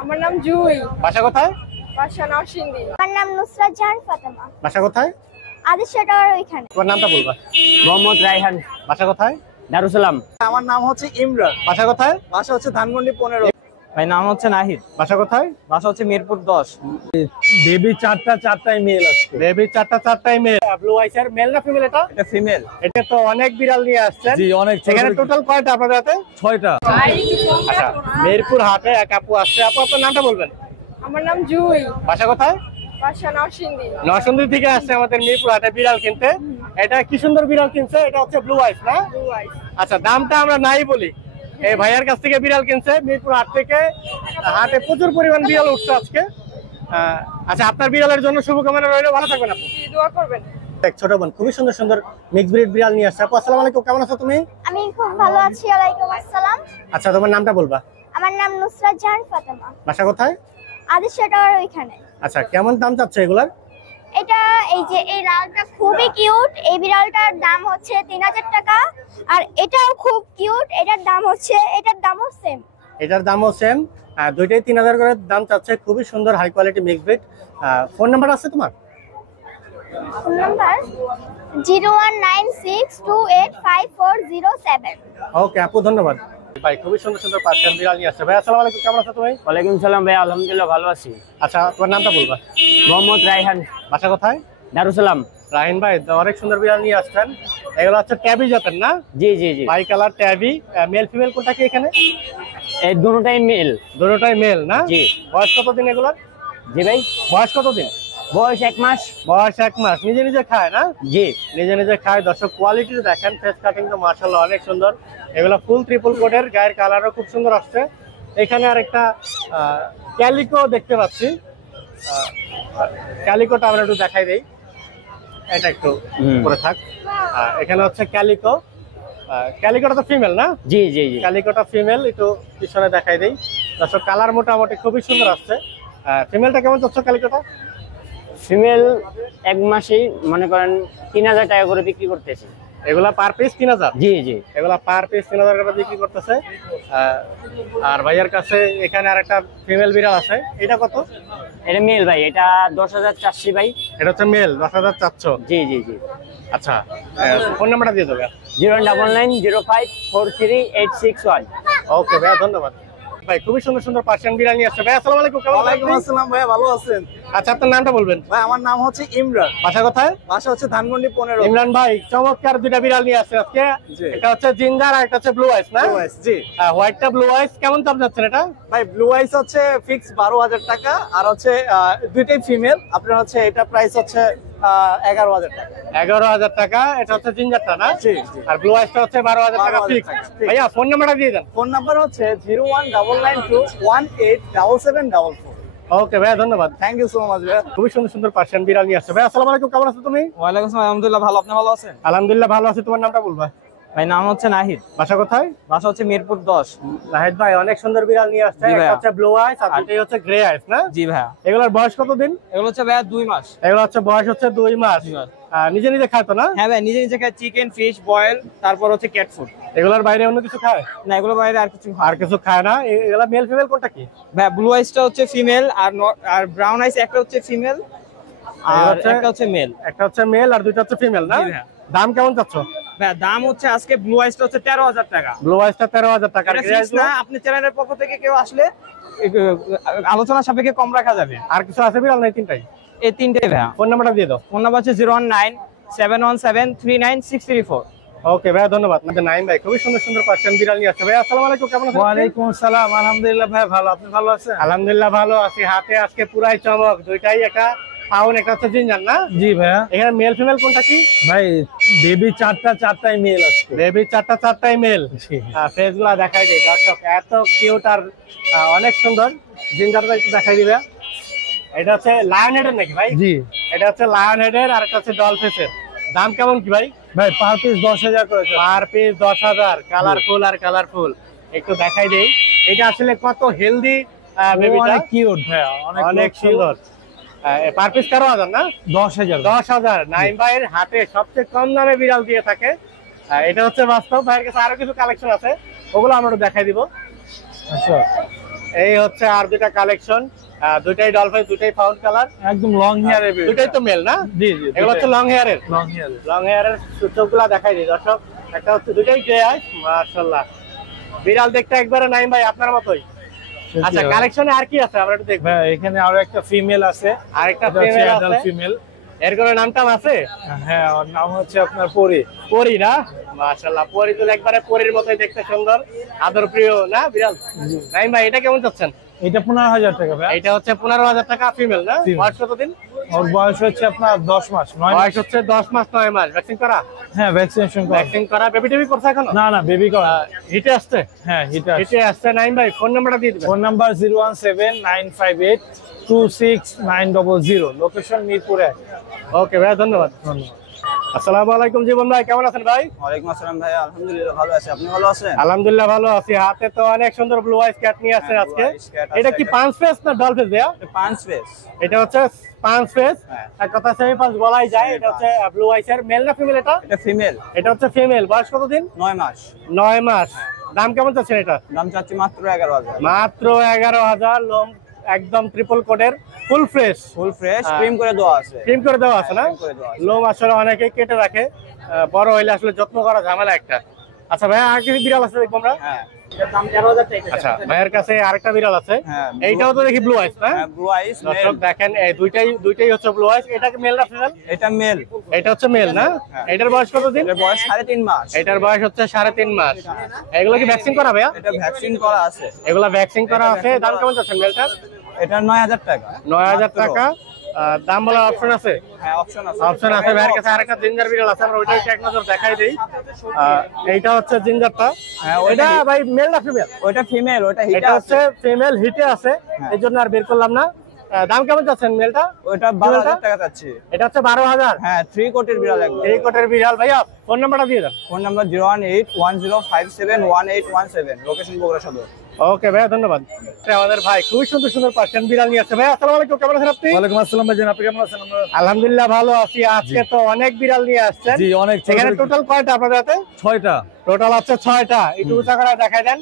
আমার নাম জুই। বাসা কোথায়? বাসা নরসিংদী। আমার নাম নুসরাত জাহান ফাতেমা। বাসা কোথায়? আদিশা টাওয়ার ওইখানে। তোমার নামটা বলবা। মোহাম্মদ রায়হান। বাসা কোথায়? দারুসালাম। আমার নাম হচ্ছে ইমরান। বাসা কোথায়? বাসা হচ্ছে ধানমন্ডি 15। ভাই নাম হচ্ছে নাহিদ। বাসা কোথায়? বাসা হচ্ছে মিরপুর 10। বেবি চারটায় মেল আসছে। বেবি চারটায় মেল। ব্লু আইসের মেল না ফিমেল? এটা ফিমেল। এটা তো অনেক বিড়াল নিয়ে আসছেন। জি অনেক। এখানে টোটাল কয়টা আপনাদের হাতে? 6টা। আচ্ছা, মিরপুর হাটে এক আপু আসছে। আপু আপনার নামটা বলবেন। আমার নাম জুই। বাসা কোথায়? বাসা নরসিংদী। নরসিংদী থেকে আসছে আমাদের মিরপুর হাটে বিড়াল কিনতে। এটা কি সুন্দর বিড়াল কিনছে। এটা হচ্ছে ব্লু আইস না? ব্লু আইস। আচ্ছা, দামটা আমরা নাই বলি। এই ভাইয়ার কাছ থেকে বিড়াল কিনছে মিরপুর হাট থেকে। হাটে প্রচুর পরিমাণ বিড়াল উঠছে আজকে। আচ্ছা, আপনার বিড়ালের জন্য শুভকামনা রইল। ভালো থাকবেন আপু। দোয়া করবেন। এক ছোট বোন খুবই সুন্দর সুন্দর মিক্স ব্রিড বিড়াল নিয়ে আসছে। আপু আসসালামু আলাইকুম, কেমন আছো তুমি? আমি খুব ভালো আছি। ওয়ালাইকুম আসসালাম। আচ্ছা, তোমার নামটা বলবা। আমার নাম নুসরাত জাহান ফাতেমা। বাসা কোথায়? আদিশা টাওয়ার ওইখানে। আচ্ছা, কেমন দাম চাচ্ছ এগুলার? এটা এই যে এই লালটা খুবই কিউট। এই বিড়ালটার দাম হচ্ছে 3000 টাকা। আর এটাও খুব কিউট। এটার দামও সেম। এটার দামও সেম। দুইটাই 3000 করে দাম চাচ্ছে। খুবই সুন্দর high quality mix breed. Phone number আছে তোমার? Phone number 01962854007। ওকে আপু, ধন্যবাদ। ভাই খুবই সুন্দর সুন্দর পার্সিয়ান বিড়াল নিয়ে আসছে। ভাই আসসালামু আলাইকুম, কেমন আছো তুমি? ওয়ালাইকুম সালাম ভাই, আলহামদুলিল্লাহ ভালো আছি। আচ্ছা, তোমার নামটা বলবা। মোহাম্মদ রায়হান। বাসা কোথায়? দারুসালাম। রাহিন ভাই অনেক সুন্দর বিড়াল নিয়ে আসছেন। এগুলো হচ্ছে ট্যাবি জাতের না? জি জি জি। Bicolour tabby. Male female কোনটা কি এখানে? এই দুটোটাই মেল। দুটোটাই মেল না? জি। বয়স কতদিন এগুলোর? জি ভাই, বয়স কতদিন? বয়স 1 মাস। বয়স 1 মাস। নিজে নিজে খায় না? জি। নিজে নিজে খায়। দর্শক কোয়ালিটি দেখেন, ফেস কাটিং তো মাশাআল্লাহ অনেক সুন্দর। এগুলো ফুল ট্রিপল কোটের, গায়ের কালারও খুব সুন্দর আসছে। এখানে আরেকটা ক্যালিকো দেখতে পাচ্ছি। ক্যালিকোটা আমরা একটু দেখাই দেই। এটা একটু করে থাক। এখানে হচ্ছে ক্যালিকো। ক্যালিকোটা তো ফিমেল না? জি জি জি। ক্যালিকোটা ফিমেল। একটু পিছনে দেখাই দেই। দর্শক কালার মোটামুটি খুবই সুন্দর আসছে। ফিমেলটা কেমন চাচ্ছ ক্যালিকোটা? ফিমেল 1 মাসেই মনে করেন 3000 টাকা করে বিক্রি করতেছে। এগুলা পার পিস 3000? জি জি। এগুলা পার পিস 3000 টাকা বিক্রি করতেছে। আর ভাইয়ার কাছে এখানে আরেকটা ফিমেল বিড়াল আছে। এটা কত? এটা মেল ভাই, এটা 10000 চাচ্ছি ভাই। এটা হচ্ছে মেল, 10000 চাচ্ছ? জি জি জি। আচ্ছা, ফোন নাম্বারটা দিয়ে দেবে। 09905438861। ওকে ভাইয়া, ধন্যবাদ। ভাই খুবই সুন্দর সুন্দর পার্সিয়ান বিড়াল নিয়ে আসছে। ভাই আসসালামু আলাইকুম, কেমন আছেন? ওয়ালাইকুম আসসালাম ভাইয়া, ভালো আছেন? আচ্ছা, আপনার নামটা বলবেন। ভাই আমার নাম হচ্ছে ইমরান। বাসা কোথায়? বাসা হচ্ছে ধানমন্ডি 15। ইমরান ভাই চমৎকার দুইটা বিড়াল নিয়ে আসছে আজকে। জি। এটা হচ্ছে জিঞ্জার আর একটা হচ্ছে ব্লু আইস না? ব্লু আইস, জি। হোয়াইটটা ব্লু আইস কেমন দাম যাচ্ছে এটা? ভাই ব্লু আইস হচ্ছে ফিক্স 12000 টাকা। আর হচ্ছে দুইটাই ফিমেল। আপনার হচ্ছে এটা প্রাইস হচ্ছে 11000 টাকা। 11000 টাকা। এটা হচ্ছে জিঞ্জারটা না? জি জি। আর ব্লু আইসটা হচ্ছে 12000 টাকা 12,000 ফিক্স। টাকা, fix। ভাইয়া ফোন নাম্বারটা দিয়ে দেন। ফোন নাম্বার হচ্ছে 01992187744। ওকে ভাইয়া, ধন্যবাদ। থ্যাংক ইউ সো মাচ ভাইয়া। খুবই সুন্দর সুন্দর পার্সিয়ান বিড়াল নিয়ে আসছে। ভাই আসসালামু আলাইকুম, কেমন আছো তুমি? ওয়ালাইকুম আসসালাম, আলহামদুলিল্লাহ ভালো। আপনি ভালো আছেন? আলহামদুলিল্লাহ ভালো আছি। তোমার নামটা বলবা। ভাই নাম হচ্ছে নাহিদ। বাসা কোথায়? বাসা হচ্ছে মিরপুর 10। নাহিদ ভাই অনেক সুন্দর বিড়াল নিয়ে আসছে। জি একটা ভাইয়া। হচ্ছে ব্লু আইস আর দুটোই হচ্ছে গ্রে আইস না? জি ভাইয়া। এগুলোর বয়স কতদিন? এগুলো হচ্ছে ভাইয়া 2 মাস। এগুলো হচ্ছে বয়স হচ্ছে 2 মাস। 2 মাস। নিজে নিজে খায় তো না? হ্যাঁ ভাই, নিজে নিজে খায় চিকেন, ফিশ, বয়েল, তারপর হচ্ছে ক্যাট ফুড। এগুলোর বাইরে অন্য কিছু খায়? না, এগুলো বাইরে আর কিছু আর কিছু খায় না। এগুলা মেল ফিমেল কোনটা কি? ভাই ব্লু আইসটা হচ্ছে ফিমেল, আর ব্রাউন আইস একটা হচ্ছে ফিমেল আর একটা হচ্ছে মেল। একটা হচ্ছে মেল আর দুইটা হচ্ছে ফিমেল না? জি ভাইয়া। দাম কেমন চাচ্ছ? ভাই দাম হচ্ছে আজকে ব্লু আইসটা হচ্ছে 13000 টাকা। ব্লু আইসটা 13000 টাকা। এটা ফিক্স না, আপনি চ্যানেলের পক্ষ থেকে কেউ আসলে আলোচনা সাপেক্ষে কম রাখা যাবে। আর কিছু আছে বিড়াল নাই? তিনটাই? এই তিনটে ভাইয়া। ফোন নাম্বারটা দিয়ে দাও। ফোন নাম্বার হচ্ছে 01971739634। ওকে ভাইয়া, ধন্যবাদ। আমাদের নাইম ভাই খুবই সুন্দর সুন্দর পার্সিয়ান বিড়াল নিয়ে আসছে। ভাই আসসালামু আলাইকুম, কেমন আছেন? ওয়ালাইকুম আসসালাম, আলহামদুলিল্লাহ ভাই ভালো। আপনি ভালো আছেন? আলহামদুলিল্লাহ ভালো আছি। হাতে আজকে পুরাই চমক। দুইটাই একটা ফাউন, একটা হচ্ছে জিঞ্জার না? জি ভাইয়া। এখানে মেল ফিমেল কোনটা কি? ভাই বেবি চারটায় মেল আসছে। বেবি চারটায় মেল। ফেস গুলা দেখাই দেয় দর্শক, এত কিউট আর অনেক সুন্দর। জিঞ্জারটা একটু দেখাই দিবে। এটা হচ্ছে লায়ন হেডের নাকি ভাই? জি। এটা হচ্ছে লায়ন হেডের আর একটা হচ্ছে ডল ফেসের। দাম কেমন কি ভাই? ভাই পার পিস 10000 করে। Per piece 10000। কালারফুল আর কালারফুল একটু দেখাই দেই। এটা আসলে কত হেলদি বেবিটা। অনেক কিউট ভাইয়া, অনেক সুন্দর। পার পিস 13000 না? 10000। 10000। নাইম ভাইয়ের হাতে সবচেয়ে কম দামে বিড়াল দিয়ে থাকে। এটা হচ্ছে বাস্তব। ভাইয়ের কাছে আরো কিছু কালেকশন আছে, ওগুলো আমরা একটু দেখাই দিব। আচ্ছা এই হচ্ছে আর দুইটা কালেকশন, দুইটাই ডলফিন, দুইটাই ফাউন্ড কালার, একদম লং হেয়ারের দুইটাই তো মেল না? জি জি, এগুলো হচ্ছে লং হেয়ারের। Long hair. লং হেয়ারের চোখগুলা দেখাই দিই দর্শক। একটা হচ্ছে দুইটাই গ্রে আইস, মাশাআল্লাহ বিড়াল দেখতে একবারে নাইম ভাই আপনার মতোই। আচ্ছা কালেকশনে আর কি আছে আমরা একটু দেখব। ভাই এখানে আরো একটা ফিমেল আছে, আরেকটা ফিমেল আছে, ফিমেল। এর কোনো নামটাম আছে? হ্যাঁ, ওর নাম হচ্ছে আপনার পরি। পরি না? মাশাআল্লাহ পরি তো একবারে পরির মতোই দেখতে, সুন্দর আদর প্রিয় না বিড়াল? নাইম ভাই এটা কেমন চাচ্ছেন? এটা 15,000 টাকা ভাই। এটা হচ্ছে 15,000 টাকা, ফিমেল না? বয়স কতদিন? ওর বয়স হচ্ছে আপনার 10 মাস, 9 মাস। বয়স হচ্ছে 10 মাস 9 মাস। ভ্যাকসিন করা? হ্যাঁ, ভ্যাকসিনেশন করা। ভ্যাকসিন করা। বেবি টেবি করছে এখনো? না না, বেবি করা। হিটে আসছে? হ্যাঁ, হিটে আসছে। নাইম ভাই ফোন নাম্বারটা দিয়ে দিবেন। Phone number 017-958-26900, location Mirpur 1। ওকে ভাই, ধন্যবাদ। আসসালামু আলাইকুম জীবন ভাই, কেমন আছেন ভাই? ওয়ালাইকুম আসসালাম ভাই, আলহামদুলিল্লাহ ভালো আছি। আপনি ভালো আছেন? আলহামদুলিল্লাহ ভালো আছি। হাতে তো অনেক সুন্দর ব্লু আইস ক্যাট নিয়ে আসছেন আজকে। blue eyes cat আছে এটা কি এটা। পাঁচ ফেস না ডল ফেস ভাইয়া? পাঁচ ফেস। এটা হচ্ছে পাঁচ ফেস, হ্যাঁ। এক কথা সেমি পাঁচ বলাই যায়। এটা হচ্ছে ব্লু আইস এর মেল না ফিমেল এটা? এটা ফিমেল, এটা হচ্ছে ফিমেল। বয়স কতদিন? 9 মাস। 9 মাস। দাম কেমন চাচ্ছেন এটা? দাম চাচ্ছি মাত্র 11,000। মাত্র 11,000। লোম একদম ট্রিপল কোডের, ফুল ফ্রেশ, ফুল ফ্রেশ, হ্যাঁ। ক্রিম করে দেওয়া আছে। ক্রিম করে দেওয়া আছে না? cream করে দেওয়া আছে। লোম আসলে অনেকেই কেটে রাখে, বড় হইলে আসলে যত্ন করা ঝামেলা একটা। আচ্ছা ভাইয়া আর কি বিড়াল আছে দেখবো আমরা? হ্যাঁ আচ্ছা ভাইয়ের কাছে আরেকটা বিড়াল আছে, হ্যাঁ, এইটাও তো দেখি ব্লু আইস না? হ্যাঁ, ব্লু আইস দর্শক মেল। দেখেন এই দুইটাই হচ্ছে ব্লু আইস। এটা কি মেল না ফিমেল? এটা মেল। এটা হচ্ছে মেল না? হ্যাঁ। এটার বয়স কতদিন? এটার বয়স 3.5 মাস। এটার বয়স হচ্ছে 3.5 মাস। এগুলো কি ভ্যাকসিন করা ভাইয়া? এটা ভ্যাকসিন করা আছে। এগুলা ভ্যাকসিন করা আছে। দাম কেমন যাচ্ছে মেলটার? এটা 9,000 টাকা। 9,000 টাকা। দাম বলার অপশন আছে? হ্যাঁ, অপশন আছে। অপশন আছে। ভাইয়ের কাছে আরেকটা জিঞ্জার বিড়াল আছে, আমরা ওইটাই এক নজর দেখাই দেই। এইটা হচ্ছে জিঞ্জারটা। হ্যাঁ, ওইটা এটা ভাই মেল না ফিমেল? ওইটা ফিমেল, ওইটা হিট এটা আছে। হচ্ছে ফিমেল, হিটে আছে, এই জন্য আর বের করলাম না। দাম কেমন চাচ্ছেন মেলটা? ওইটা 12,000 টাকা চাচ্ছি। এটা হচ্ছে 12,000। হ্যাঁ, 3 কোটির বিড়াল একদম। এই কোটের বিড়াল। ভাইয়া ফোন নাম্বারটা দিয়ে দেন। ফোন নাম্বার 01810571817, লোকেশন বগুড়া সদর। ওকে ভাইয়া, ধন্যবাদ। আমাদের ভাই খুবই সুন্দর সুন্দর পার্সিয়ান বিড়াল নিয়ে আসছে। ভাই আসসালামু আলাইকুম, কেমন আছেন আপনি? ওয়ালাইকুম আসসালাম ভাই, আপনি কেমন আছেন? আলহামদুলিল্লাহ ভালো আছি। আজকে তো অনেক বিড়াল নিয়ে আসছেন। জি, অনেক। এখানে টোটাল কয়টা আপনাদের হাতে? 6টা। টোটাল আছে 6টা। একটু উঁচা করে দেখাই দেন।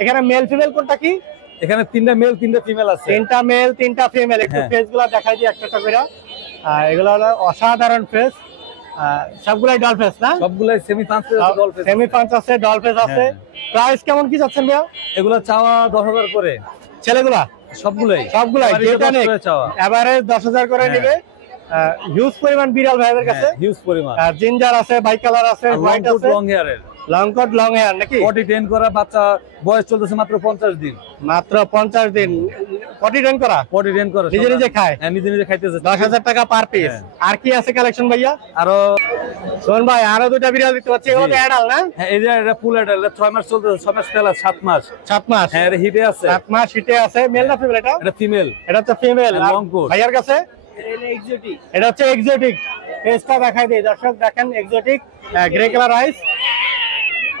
এখানে মেল ফিমেল কোনটা কি? এখানে 3টা মেল 3টা ফিমেল আছে। 3টা মেল 3টা ফিমেল। একটু হ্যাঁ। ফেস গুলা দেখাই দিই একটা করে। এগুলো হলো অসাধারণ ফেস, সবগুলাই ডল ফেস না? সবগুলাই সেমি পাঁচ ফেস। সেমি পাঁচ আছে, ডল ফেস আছে। প্রাইস কেমন কি যাচ্ছেন ভাইয়া? এগুলা চাওয়া 10,000 করে। ছেলেগুলা সবগুলাই সবগুলাই যেটা নেই চাওয়া। এভারেজ 10,000 করে হ্যাঁ। নিবে। হিউজ পরিমাণ বিড়াল ভাইদের কাছে। হিউজ পরিমাণ। জিঞ্জার আছে, বাই কালার আছে, হোয়াইট আছে, লং হেয়ারের। লং কোট লং হেয়ার নাকি? পটি টেন করা বাচ্চা, বয়স চলতেছে মাত্র 50 দিন। মাত্র 50 দিন। পটি টেন করা, পটি টেন করা, নিজে নিজে খায়। হ্যাঁ, নিজে নিজে খাইতেছে। 10,000 টাকা পার পিস। হ্যাঁ। আর কি আছে কালেকশন ভাইয়া? আরো শোন ভাই, আরো দুটা বিড়াল দিতে পারছি। এগুলো তো অ্যাডাল না? হ্যাঁ, এটা ফুল এটা 6 মাস চলতেছে, 6 মাস তেলা 7 মাস। 7 মাস। হ্যাঁ, এটা হিটে আছে। 7 মাস হিটে আছে। মেল না ফিমেল এটা? এটা ফিমেল। এটা হচ্ছে ফিমেল। আর long coat। ভাইয়ার কাছে এটা হচ্ছে এক্সোটিক। ফেসটা দেখাই দেই দর্শক, দেখেন এক্সোটিক গ্রে কালার আইস।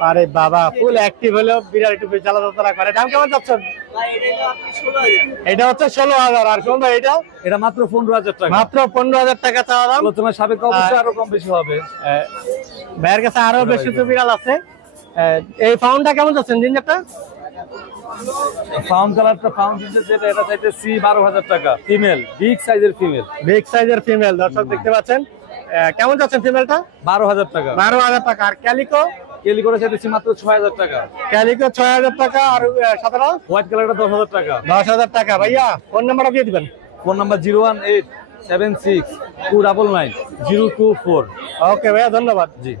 আরে বাবা, ফুল অ্যাক্টিভ হলো বিড়াল, একটু জ্বালাতলা করে। দাম কেমন যাচ্ছে? এটা হচ্ছে 16,000। আর কোন ভাই এটা? এটা মাত্র 15,000 টাকা। মাত্র 15,000 টাকা চাওয়া দাম। তোমার সাবেক অবশ্যই আরো কম বেশি হবে। ভাইয়ের কাছে আরো বেশি কিছু বিড়াল আছে। এই ফাউন্ডটা কেমন যাচ্ছেন জিঞ্জারটা? ফাউন্ড কালারটা ফাউন্ড যেটা, এটা চাইতেছি 12,000 টাকা। ফিমেল, বিগ সাইজের ফিমেল। বিগ সাইজের ফিমেল। দর্শক দেখতে পাচ্ছেন। কেমন যাচ্ছেন ফিমেলটা? 12,000 টাকা। 12,000 টাকা। আর ক্যালিকো? কেলি করে চাইতেছি মাত্র 6,000 টাকা। ক্যালিকো 6,000 টাকা। আর সাদাটা? হোয়াইট কালারটা 10,000 টাকা। 10,000 টাকা। ভাইয়া ফোন নাম্বারটা দিয়ে দিবেন। Phone number 01876299024। ওকে ভাইয়া, ধন্যবাদ। জি।